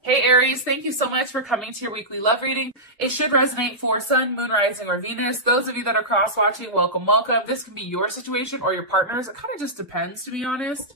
Hey Aries, thank you so much for coming to your weekly love reading. It should resonate for Sun, Moon, Rising, or Venus. Those of you that are cross-watching, welcome, welcome. This can be your situation or your partner's. It kind of just depends, to be honest.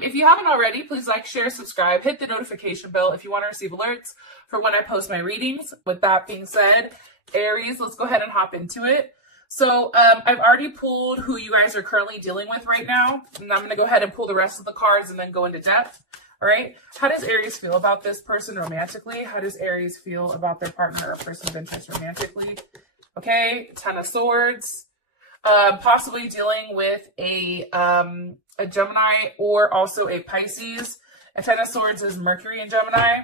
If you haven't already, please like, share, subscribe, hit the notification bell if you want to receive alerts for when I post my readings. With that being said, Aries, let's go ahead and hop into it. So I've already pulled who you guys are currently dealing with right now, and I'm going to go ahead and pull the rest of the cards and then go into depth. All right. How does Aries feel about this person romantically? How does Aries feel about their partner or person of interest romantically? Okay. 10 of Swords. Possibly dealing with a Gemini or also a Pisces. A 10 of Swords is Mercury and Gemini.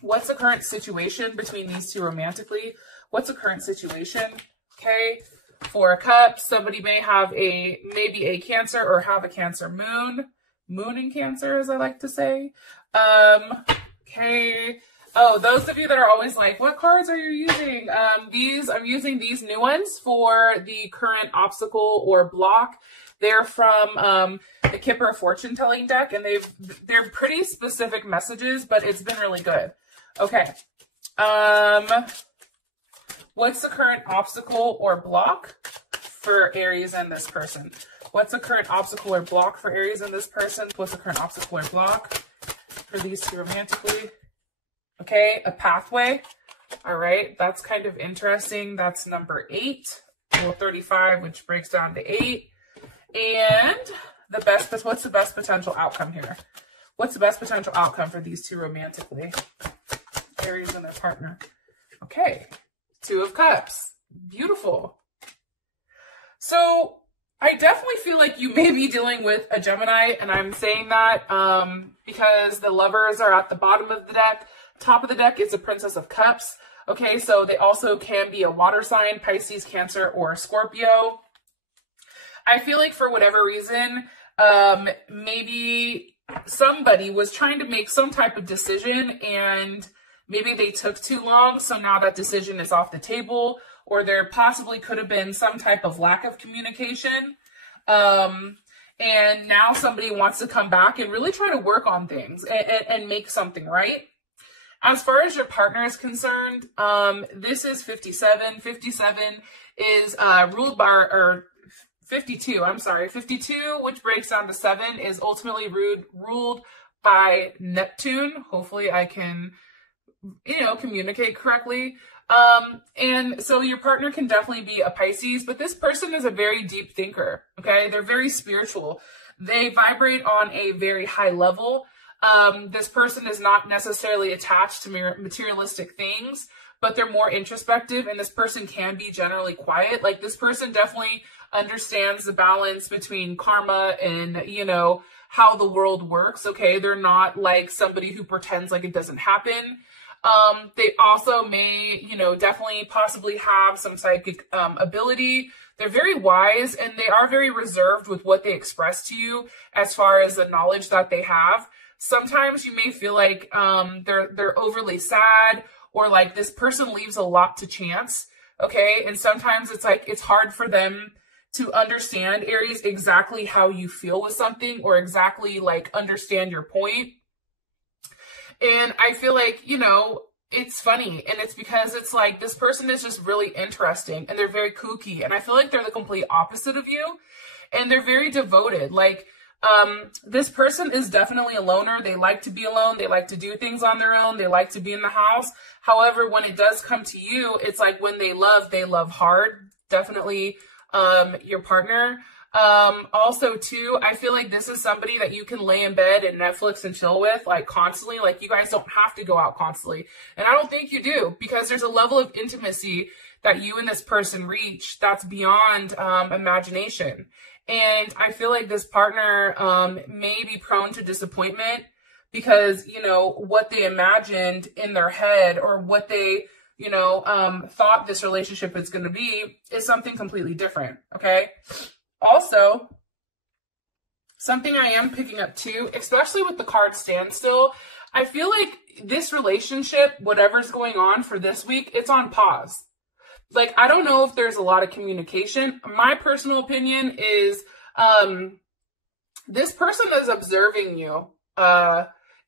What's the current situation between these two romantically? What's the current situation? Okay. 4 of Cups. Somebody may have maybe a Cancer or have a Cancer moon. Moon in Cancer, as I like to say. Okay. Oh, those of you that are always like, what cards are you using? I'm using these new ones for the current obstacle or block. They're from the Kipper fortune telling deck, and they're pretty specific messages, but it's been really good. Okay. What's the current obstacle or block for Aries and this person? What's the current obstacle or block for Aries and this person? What's the current obstacle or block for these two romantically? Okay, a pathway. All right, that's kind of interesting. That's number 8, well, 35, which breaks down to 8. And what's the best potential outcome here? What's the best potential outcome for these two romantically? Aries and their partner. Okay, 2 of Cups. Beautiful. So I definitely feel like you may be dealing with a Gemini, and I'm saying that because the lovers are at the bottom of the deck. Top of the deck is the Princess of Cups. Okay, so they also can be a water sign, Pisces, Cancer, or Scorpio. I feel like for whatever reason, maybe somebody was trying to make some type of decision and maybe they took too long, so now that decision is off the table. Or there possibly could have been some type of lack of communication. And now somebody wants to come back and really try to work on things and make something right. As far as your partner is concerned, this is 57. 57 is ruled by, or 52, I'm sorry. 52, which breaks down to 7, is ultimately ruled by Neptune. Hopefully I can, communicate correctly. And so your partner can definitely be a Pisces, but this person is a very deep thinker. Okay. They're very spiritual. They vibrate on a very high level. This person is not necessarily attached to materialistic things, but they're more introspective, and this person can be generally quiet. Like, this person definitely understands the balance between karma and, how the world works. Okay. They're not like somebody who pretends like it doesn't happen. They also may, definitely possibly have some psychic ability. They're very wise, and they are very reserved with what they express to you as far as the knowledge that they have. Sometimes you may feel like they're overly sad, or like this person leaves a lot to chance. Okay, and sometimes it's like it's hard for them to understand, Aries, exactly how you feel with something, or exactly like understand your point. And I feel like, it's funny, and it's because it's like this person is just really interesting, and they're very kooky, and I feel like they're the complete opposite of you, and they're very devoted. Like, this person is definitely a loner. They like to be alone. They like to do things on their own. They like to be in the house. However, when it does come to you, it's like when they love hard. Definitely your partner. Also too, I feel like this is somebody that you can lay in bed and Netflix and chill with, like, constantly. Like, you guys don't have to go out constantly. And I don't think you do, because there's a level of intimacy that you and this person reach that's beyond imagination. And I feel like this partner may be prone to disappointment because, what they imagined in their head, or what they, thought this relationship is going to be, is something completely different. Okay. Also, something I am picking up too, especially with the card standstill, I feel like this relationship, whatever's going on for this week, it's on pause. Like, I don't know if there's a lot of communication. My personal opinion is this person is observing you.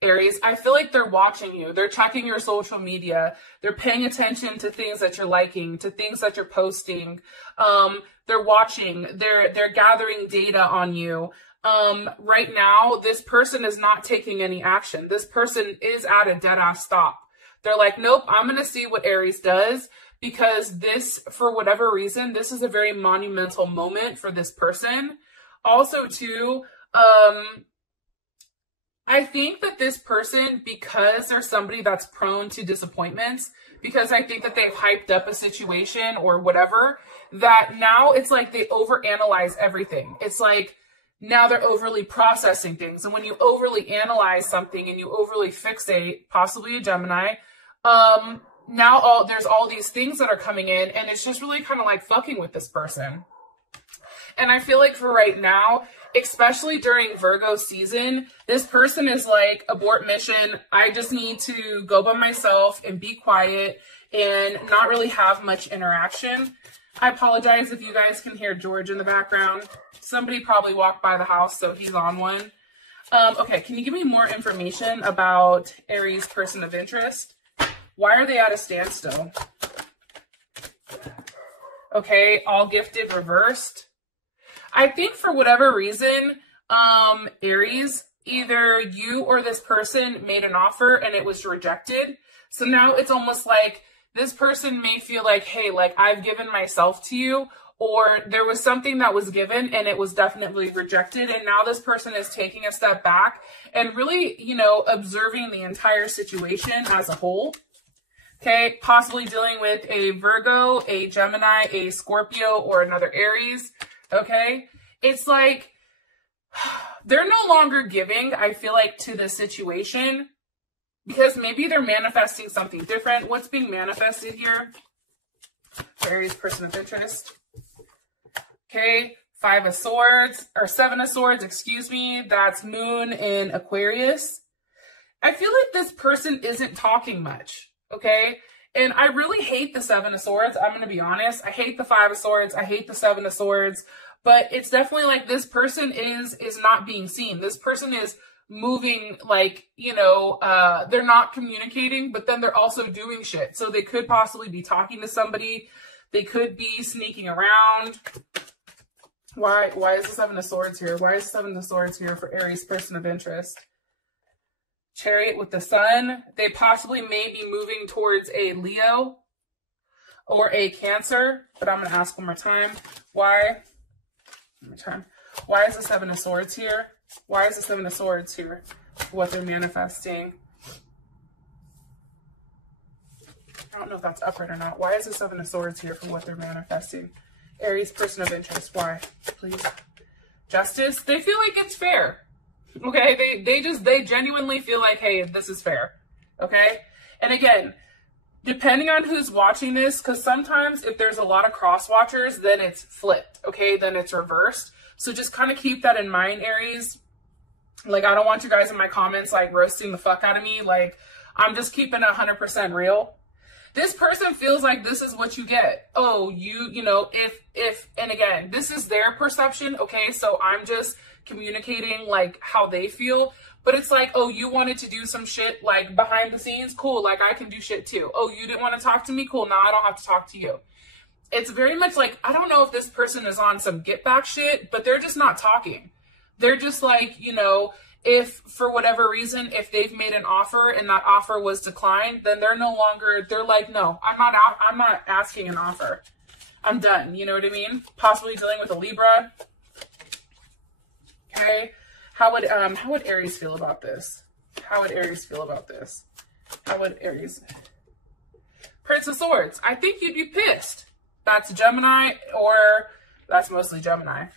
Aries. I feel like they're watching you. They're checking your social media. They're paying attention to things that you're liking, to things that you're posting. They're watching. They're gathering data on you. Right now, this person is not taking any action. This person is at a dead-ass stop. They're like, nope, I'm going to see what Aries does, because this, for whatever reason, this is a very monumental moment for this person. Also, too, I think that this person, because they're somebody that's prone to disappointments, because I think that they've hyped up a situation or whatever, that now it's like they overanalyze everything. It's like now they're overly processing things. And when you overly analyze something and you overly fixate, possibly a Gemini, now there's all these things that are coming in, and it's just really kind of like fucking with this person. And I feel like for right now, especially during Virgo season, this person is like, abort mission. I just need to go by myself and be quiet and not really have much interaction. I apologize if you guys can hear George in the background. Somebody probably walked by the house, so he's on one. Okay, can you give me more information about Aries person of interest? Why are they at a standstill? Okay, all gifted reversed. I think for whatever reason, Aries, either you or this person made an offer and it was rejected. So now it's almost like this person may feel like, hey, like I've given myself to you, or there was something that was given and it was definitely rejected. And now this person is taking a step back and really, you know, observing the entire situation as a whole. Okay, possibly dealing with a Virgo, a Gemini, a Scorpio, or another Aries. Okay, it's like they're no longer giving, I feel like, to the situation, because maybe they're manifesting something different. What's being manifested here? Aries person of interest. Okay, 5 of Swords, or 7 of Swords, excuse me. That's Moon in Aquarius. I feel like this person isn't talking much, okay? And I really hate the 7 of Swords. I'm going to be honest. I hate the 5 of Swords. I hate the 7 of Swords. But it's definitely like this person is not being seen. This person is moving like, you know, they're not communicating, but then they're also doing shit. So they could possibly be talking to somebody. They could be sneaking around. Why is the 7 of Swords here? Why is the 7 of Swords here for Aries person of interest? Chariot with the Sun. They possibly may be moving towards a Leo or a Cancer, but I'm going to ask one more time. Why? One more time. Why is the 7 of Swords here? Why is the 7 of Swords here? What they're manifesting. I don't know if that's upright or not. Why is the 7 of Swords here for what they're manifesting? Aries person of interest. Why? Please. Justice. They feel like it's fair. Okay, they genuinely feel like, hey, this is fair. Okay, and again, depending on who's watching this, because sometimes if there's a lot of cross watchers, then it's flipped. Okay, then it's reversed. So just kind of keep that in mind, Aries. Like, I don't want you guys in my comments like roasting the fuck out of me. Like, I'm just keeping it 100% real. This person feels like this is what you get. Oh, you know, if, and again, this is their perception. Okay, so I'm just communicating like how they feel, but it's like, oh, you wanted to do some shit like behind the scenes, cool, like I can do shit too. Oh, you didn't want to talk to me, cool, now I don't have to talk to you. It's very much like, I don't know if this person is on some get back shit, but they're just not talking. They're just like, you know, if for whatever reason, if they've made an offer and that offer was declined, then they're no longer, they're like, no, I'm not asking an offer. I'm done. You know what I mean? Possibly dealing with a Libra. Okay, how would Aries feel about this? How would Aries feel about this? How would Aries? Prince of Swords. I think you'd be pissed. That's Gemini, or that's mostly Gemini.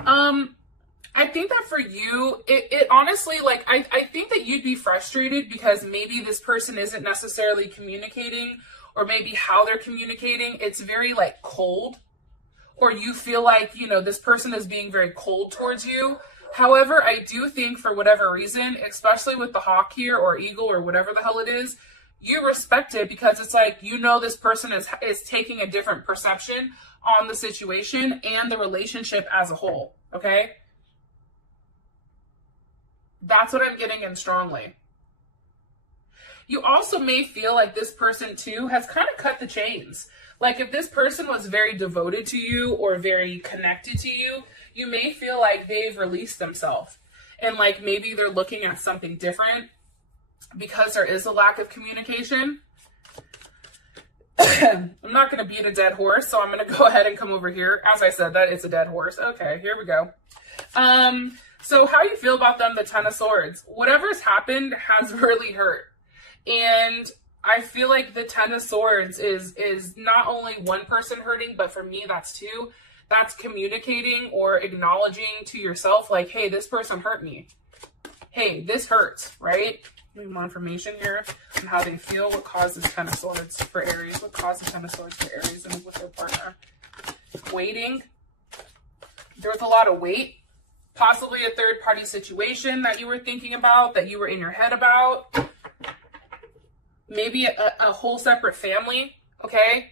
I think that for you, it honestly, like, I think that you'd be frustrated because maybe this person isn't necessarily communicating, or maybe how they're communicating, it's very like cold, or you feel like, you know, this person is being very cold towards you. However, I do think for whatever reason, especially with the hawk here or eagle or whatever the hell it is, you respect it because it's like, you know, this person is taking a different perception on the situation and the relationship as a whole. Okay. That's what I'm getting in strongly. You also may feel like this person too has kind of cut the chains. Like if this person was very devoted to you or very connected to you, you may feel like they've released themselves. And like maybe they're looking at something different because there is a lack of communication. I'm not going to beat a dead horse, so I'm going to go ahead and come over here. As I said, that it's a dead horse. Okay, here we go. So how you feel about them, the Ten of Swords. Whatever's happened has really hurt. And I feel like the Ten of Swords is not only one person hurting, but for me, that's two. That's communicating or acknowledging to yourself, like, hey, this person hurt me. Hey, this hurts, right? Need more information here on how they feel. What causes Ten of Swords for Aries? What causes Ten of Swords for Aries and with their partner? Waiting. There was a lot of weight. Possibly a third-party situation that you were thinking about, that you were in your head about. Maybe a whole separate family, okay?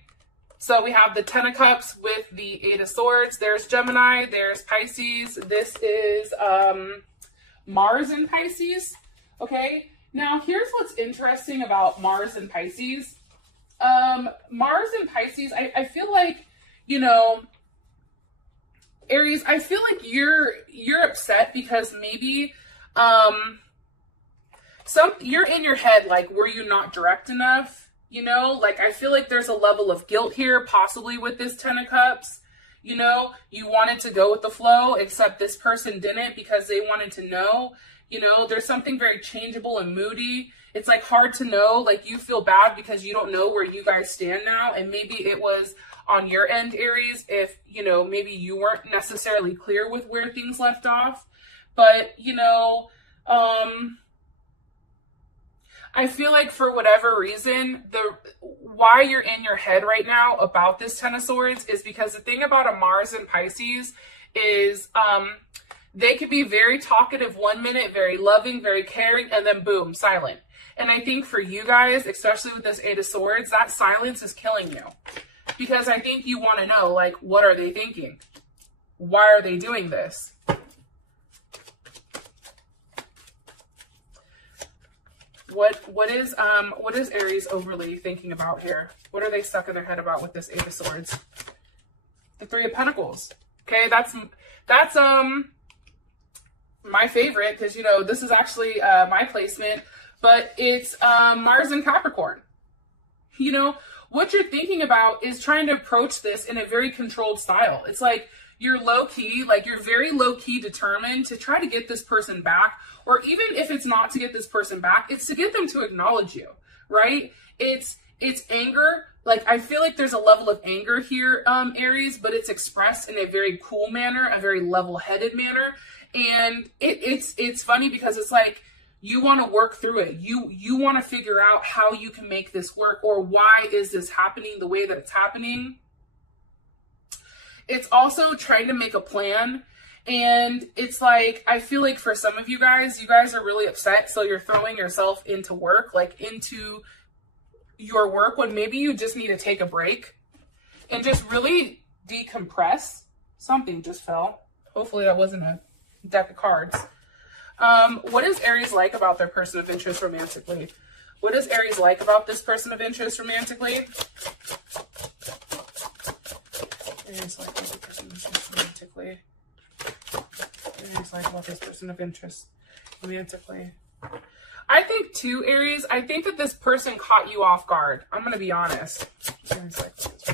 So we have the Ten of Cups with the Eight of Swords. There's Gemini. There's Pisces. This is Mars in Pisces, okay? Now, here's what's interesting about Mars and Pisces. Mars and Pisces, I feel like, you know, Aries, I feel like you're upset because maybe you're in your head, like, were you not direct enough? You know, like, I feel like there's a level of guilt here, possibly with this Ten of Cups. You know, you wanted to go with the flow, except this person didn't because they wanted to know. You know, there's something very changeable and moody. It's like hard to know, like you feel bad because you don't know where you guys stand now. And maybe it was on your end, Aries, if, you know, maybe you weren't necessarily clear with where things left off. But, you know, I feel like for whatever reason, why you're in your head right now about this Ten of Swords is because the thing about a Mars and Pisces is they could be very talkative 1 minute, very loving, very caring, and then boom, silent. And I think for you guys, especially with this Eight of Swords, that silence is killing you. Because I think you want to know, like, what are they thinking? Why are they doing this? What is Aries overly thinking about here? What are they stuck in their head about with this Eight of Swords? The Three of Pentacles. Okay, that's my favorite because, you know, this is actually my placement, but it's Mars and Capricorn. You know, what you're thinking about is trying to approach this in a very controlled style. It's like you're low-key, like you're very low-key determined to try to get this person back, or even if it's not to get this person back, it's to get them to acknowledge you, right? It's anger. Like, I feel like there's a level of anger here, Aries, but it's expressed in a very cool manner, a very level-headed manner. And it's funny because it's like you want to work through it. You want to figure out how you can make this work, or why is this happening the way that it's happening. It's also trying to make a plan. And it's like, I feel like for some of you guys are really upset. So you're throwing yourself into work, like into your work, when maybe you just need to take a break and just really decompress. Something just fell. Hopefully that wasn't a deck of cards. What is Aries like about their person of interest romantically? What is Aries like about this person of interest romantically? Aries like about the person of interest romantically. Aries like about this person of interest romantically. I think too, Aries, I think that this person caught you off guard. I'm going to be honest. Aries like this.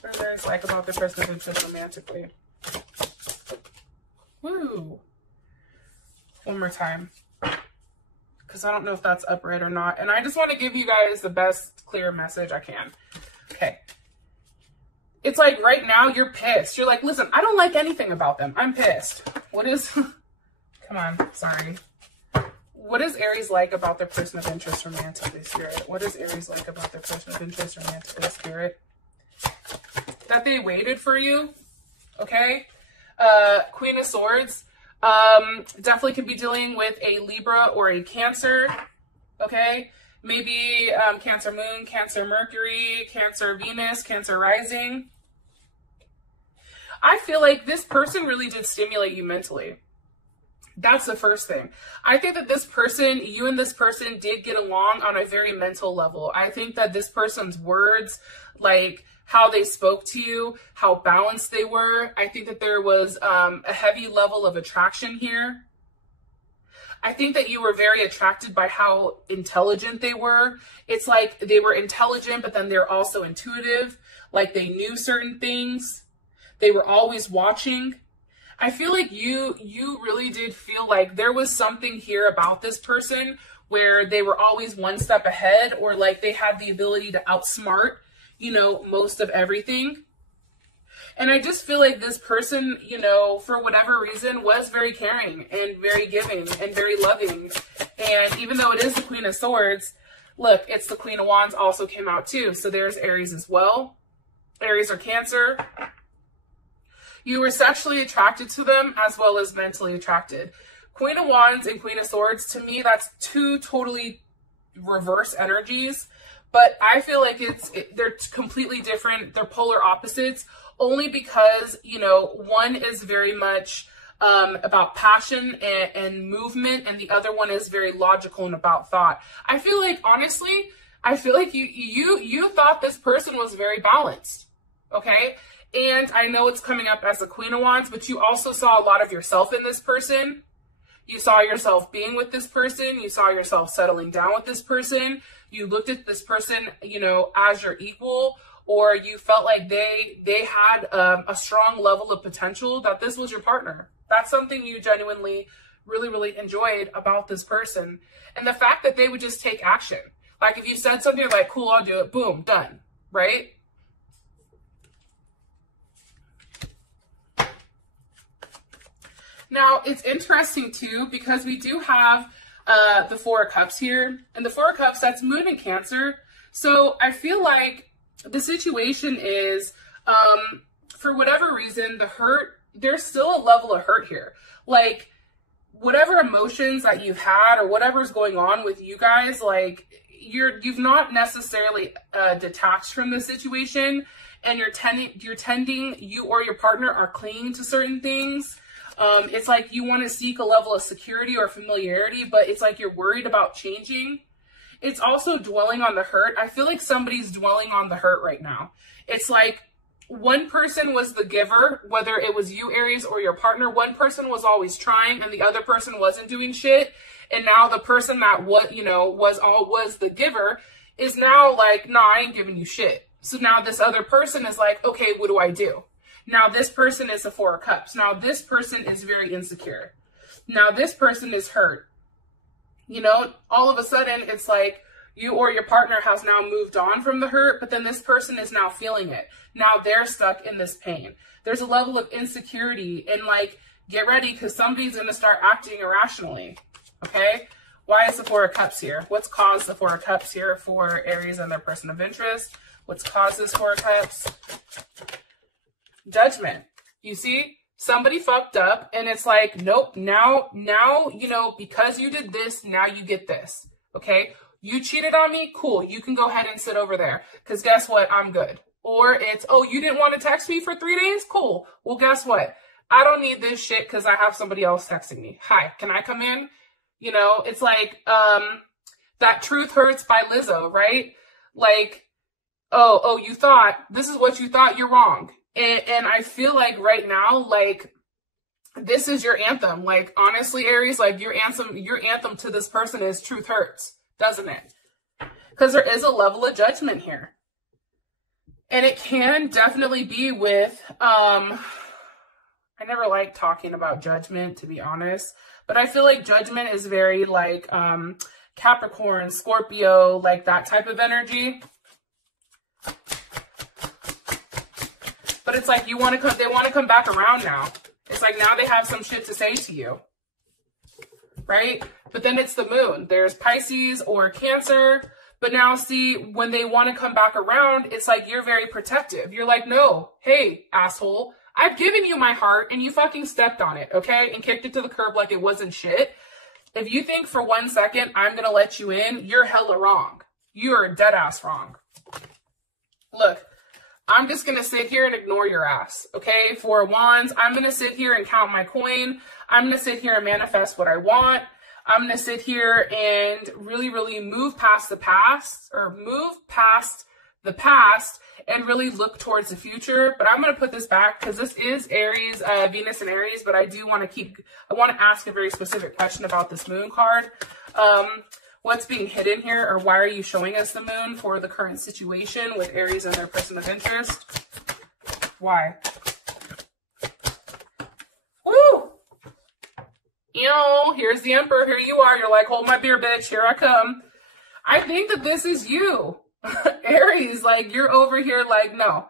What does Aries like about the person of interest romantically? Woo. One more time. Because I don't know if that's upright or not. And I just want to give you guys the best clear message I can. Okay. It's like right now you're pissed. You're like, listen, I don't like anything about them. I'm pissed. What is... Come on. Sorry. What is Aries like about their person of interest romantically, Spirit? What is Aries like about their person of interest romantically, Spirit? That they waited for you. Okay? Queen of Swords. Definitely could be dealing with a Libra or a Cancer. Okay? Maybe Cancer Moon, Cancer Mercury, Cancer Venus, Cancer Rising. I feel like this person really did stimulate you mentally. That's the first thing. I think that this person, you and this person did get along on a very mental level. I think that this person's words, like how they spoke to you, how balanced they were, I think that there was a heavy level of attraction here. I think that you were very attracted by how intelligent they were. It's like they were intelligent, but then they're also intuitive. Like they knew certain things. They were always watching. I feel like you really did feel like there was something here about this person where they were always one step ahead, or like they had the ability to outsmart, you know, most of everything. And I just feel like this person, you know, for whatever reason, was very caring and very giving and very loving. And even though it is the Queen of Swords, look, it's the Queen of Wands also came out too. So there's Aries as well. Aries or Cancer. You were sexually attracted to them as well as mentally attracted. Queen of Wands and Queen of Swords, to me, that's two totally reverse energies. But I feel like they're completely different. They're polar opposites only because, you know, one is very much about passion and movement, and the other one is very logical and about thought. I feel like, honestly, I feel like you thought this person was very balanced, okay? And I know it's coming up as a Queen of Wands, but you also saw a lot of yourself in this person. You saw yourself being with this person. You saw yourself settling down with this person. You looked at this person, you know, as your equal, or you felt like they had a strong level of potential, that this was your partner. That's something you genuinely really, really enjoyed about this person. And the fact that they would just take action. Like if you said something like, cool, I'll do it, boom, done, right? Now, it's interesting, too, because we do have the Four of Cups here. And the Four of Cups, that's Moon in Cancer. So I feel like the situation is, for whatever reason, the hurt, there's still a level of hurt here. Like, whatever emotions that you've had or whatever's going on with you guys, like, you've not necessarily detached from the situation. And you or your partner are clinging to certain things. It's like you want to seek a level of security or familiarity, but it's like you're worried about changing. It's also dwelling on the hurt. I feel like somebody's dwelling on the hurt right now. It's like one person was the giver, whether it was you, Aries, or your partner. One person was always trying and the other person wasn't doing shit. And now the person that was the giver is now like, nah, I ain't giving you shit. So now this other person is like, okay, what do I do? Now this person is the Four of Cups. Now this person is very insecure. Now this person is hurt. You know, all of a sudden it's like you or your partner has now moved on from the hurt, but then this person is now feeling it. Now they're stuck in this pain. There's a level of insecurity, and like, get ready because somebody's going to start acting irrationally. Okay? Why is the Four of Cups here? What's caused the Four of Cups here for Aries and their person of interest? What's caused this Four of Cups? Judgment. You see, somebody fucked up and it's like, nope, now, you know, because you did this, now you get this. Okay. You cheated on me. Cool. You can go ahead and sit over there. Cause guess what? I'm good. Or it's, oh, you didn't want to text me for 3 days. Cool. Well, guess what? I don't need this shit cause I have somebody else texting me. Hi, can I come in? You know, it's like, that Truth Hurts by Lizzo, right? Like, oh, you thought this is what you thought, you're wrong. And I feel like right now, like, this is your anthem. Like, honestly, Aries, like, your anthem to this person is Truth Hurts, doesn't it? Because there is a level of judgment here. And it can definitely be with, I never like talking about judgment, to be honest. But I feel like judgment is very, like, Capricorn, Scorpio, like that type of energy. But it's like they want to come back around now. It's like now they have some shit to say to you. Right? But then it's the moon. There's Pisces or Cancer. But now see, when they want to come back around, it's like you're very protective. You're like, no, hey, asshole, I've given you my heart and you fucking stepped on it, okay? And kicked it to the curb like it wasn't shit. If you think for 1 second I'm going to let you in, you're hella wrong. You're dead ass wrong. Look. I'm just going to sit here and ignore your ass, okay? Four of Wands, I'm going to sit here and count my coin. I'm going to sit here and manifest what I want. I'm going to sit here and really, really move past the past, or move past the past and really look towards the future. But I'm going to put this back because this is Aries, Venus and Aries, but I do want to ask a very specific question about this moon card. What's being hidden here, or why are you showing us the moon for the current situation with Aries and their person of interest? Why? Woo! Here's the Emperor. Here you are. You're like, hold my beer, bitch. Here I come. I think that this is you. Aries, like, you're over here like, no,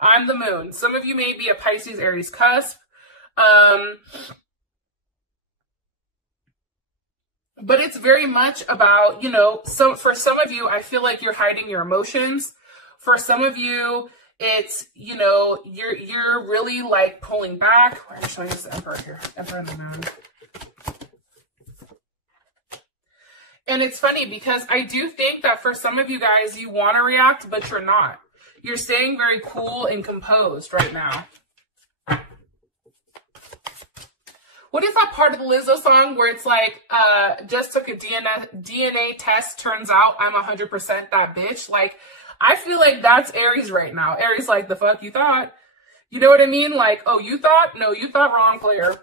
I'm the moon. Some of you may be a Pisces, Aries cusp. But it's very much about, so for some of you, I feel like you're hiding your emotions. For some of you, it's, you're really like pulling back. I'm showing you the Emperor here, Emperor and the Moon. And it's funny because I do think that for some of you guys, you want to react, but you're not. You're staying very cool and composed right now. What is that part of the Lizzo song where it's like, just took a DNA test, turns out I'm 100% that bitch? Like, I feel like that's Aries right now. Aries like, the fuck you thought? You know what I mean? Like, oh, you thought? No, you thought wrong, player.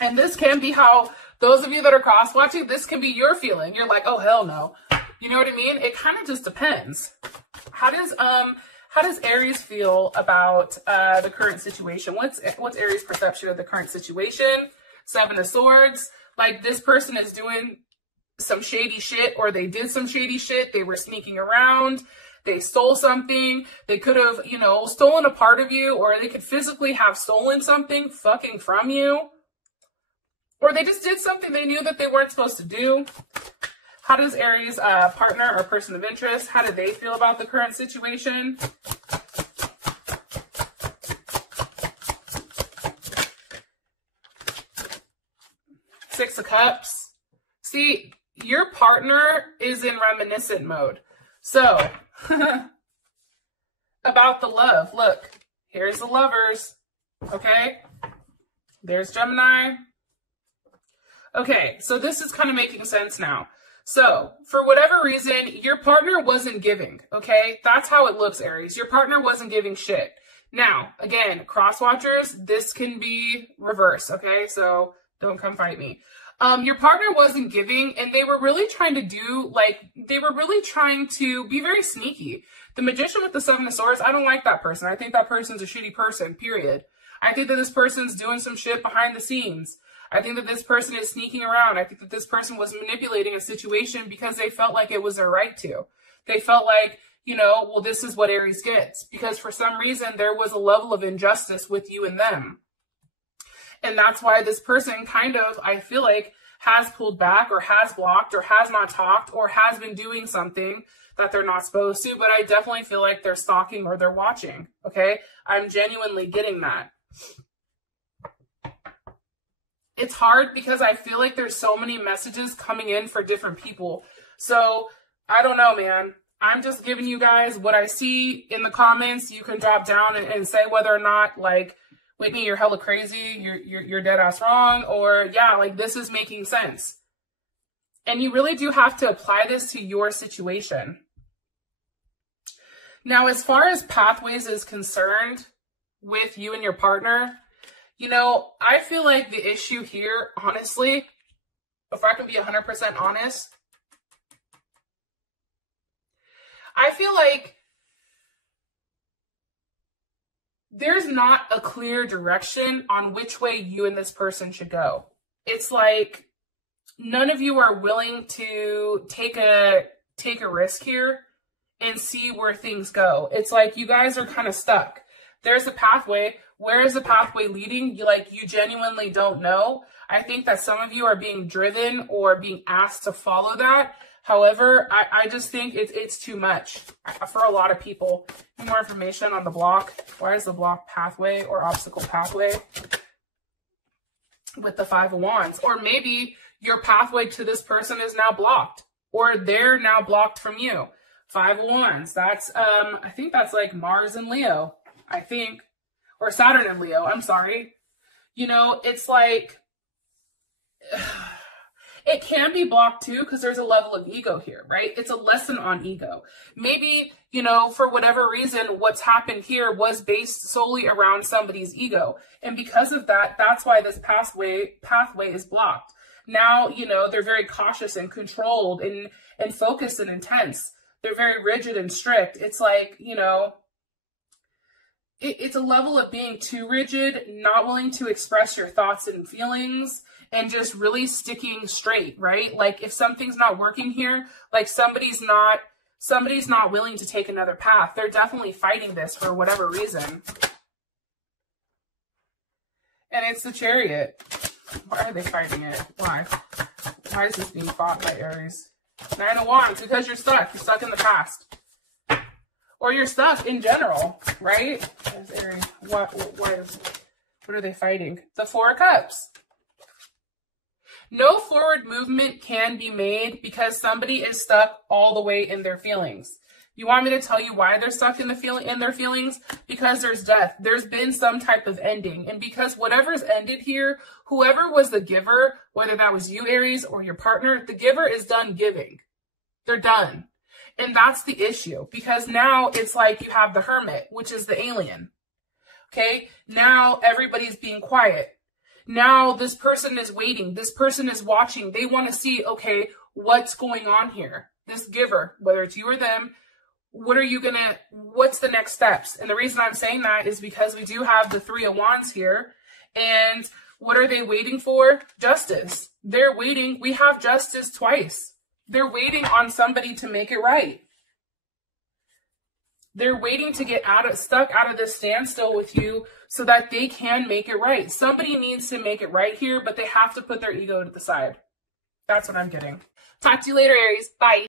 And this can be how, those of you that are cross-watching, this can be your feeling. You're like, oh, hell no. You know what I mean? It kind of just depends. How does Aries feel about the current situation? What's Aries' perception of the current situation? Seven of Swords. Like, this person is doing some shady shit, or they did some shady shit. They were sneaking around. They stole something. They could have, stolen a part of you, or they could physically have stolen something fucking from you. Or they just did something they knew that they weren't supposed to do. How does Aries' partner or person of interest, how do they feel about the current situation? Six of Cups. See, your partner is in reminiscent mode. So, about the love. Look, here's the lovers. Okay? There's Gemini. Okay, so this is kind of making sense now. So, for whatever reason, your partner wasn't giving, okay? That's how it looks, Aries. Your partner wasn't giving shit. Now, again, cross-watchers, this can be reverse, okay? So, don't come fight me. Your partner wasn't giving, and they were really trying to be very sneaky. The Magician with the Seven of Swords, I don't like that person. I think that person's a shitty person, period. I think that this person's doing some shit behind the scenes. I think that this person is sneaking around. I think that this person was manipulating a situation because they felt like it was their right to. They felt like, well, this is what Aries gets. Because for some reason, there was a level of injustice with you and them. And that's why this person kind of, I feel like, has pulled back or has blocked or has not talked or has been doing something that they're not supposed to. But I definitely feel like they're stalking or they're watching, okay? I'm genuinely getting that. It's hard because I feel like there's so many messages coming in for different people. So, I don't know, man. I'm just giving you guys what I see in the comments. You can drop down and say whether or not, like, Whitney, you're hella crazy, you're dead ass wrong, or yeah, like, this is making sense. And you really do have to apply this to your situation. Now, as far as pathways is concerned with you and your partner, I feel like the issue here, honestly, if I can be 100% honest, I feel like there's not a clear direction on which way you and this person should go. It's like none of you are willing to take a risk here and see where things go. It's like you guys are kind of stuck. There's a pathway. Where is the pathway leading? You genuinely don't know. I think that some of you are being driven or being asked to follow that. However, I just think it's too much for a lot of people. Need more information on the block. Why is the block pathway or obstacle pathway with the Five of Wands? Or maybe your pathway to this person is now blocked, or they're now blocked from you. Five of Wands. That's, I think that's like Mars and Leo, I think. Or Saturn and Leo, I'm sorry. You know, it's like, it can be blocked too because there's a level of ego here, right? It's a lesson on ego. Maybe, you know, for whatever reason, what's happened here was based solely around somebody's ego. And because of that, that's why this pathway is blocked. Now, you know, they're very cautious and controlled and focused and intense. They're very rigid and strict. It's like, you know, it's a level of being too rigid, not willing to express your thoughts and feelings, and just really sticking straight, right? Like if something's not working here, like somebody's not willing to take another path. They're definitely fighting this for whatever reason. And it's the Chariot. Why are they fighting it? Why? Why is this being fought by Aries? Nine of Wands, because you're stuck. You're stuck in the past. Or you're stuck in general, right? There's Aries. What are they fighting? The Four of Cups. No forward movement can be made because somebody is stuck all the way in their feelings. You want me to tell you why they're stuck in their feelings? Because there's death. There's been some type of ending. And because whatever's ended here, whoever was the giver, whether that was you, Aries, or your partner, the giver is done giving. They're done. And that's the issue. Because now it's like you have the Hermit, which is the alien. Okay? Now everybody's being quiet. Now this person is waiting. This person is watching. They want to see, okay, what's going on here? This giver, whether it's you or them, what's the next steps? And the reason I'm saying that is because we do have the Three of Wands here. And what are they waiting for? Justice. They're waiting. We have justice twice. They're waiting on somebody to make it right. They're waiting to get stuck out of this standstill with you so that they can make it right. Somebody needs to make it right here, but they have to put their ego to the side. That's what I'm getting. Talk to you later, Aries. Bye.